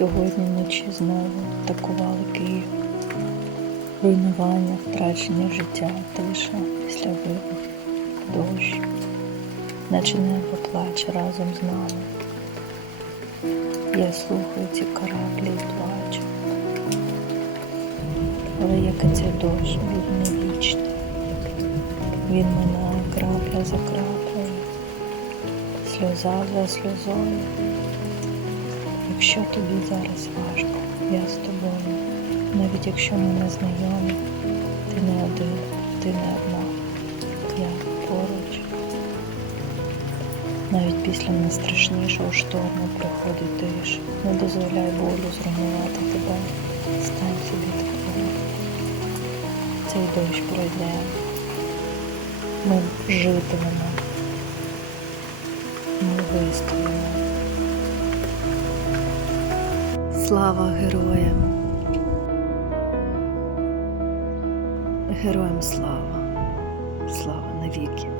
Сьогодні вночі знову атакували Київ. Руйнування, втрачення життя, тиша після вибуху, дощ, наче небо плаче разом з нами. Я слухаю ці кораблі і плачу. Але як і цей дощ, він не вічний. Він минає крапля за краплею, сльоза за сльозою. Якщо тобі зараз важко, я з тобою. Навіть якщо ми не знайомі, ти не один, ти не одна. Я поруч. Навіть після найстрашнішого шторму приходить тиша. Не дозволяй болю зруйнувати тебе. Стань собі теплом. Цей дощ пройде. Ми житимемо. Ми вистоїмо. Слава героям! Героям слава! Слава навіки!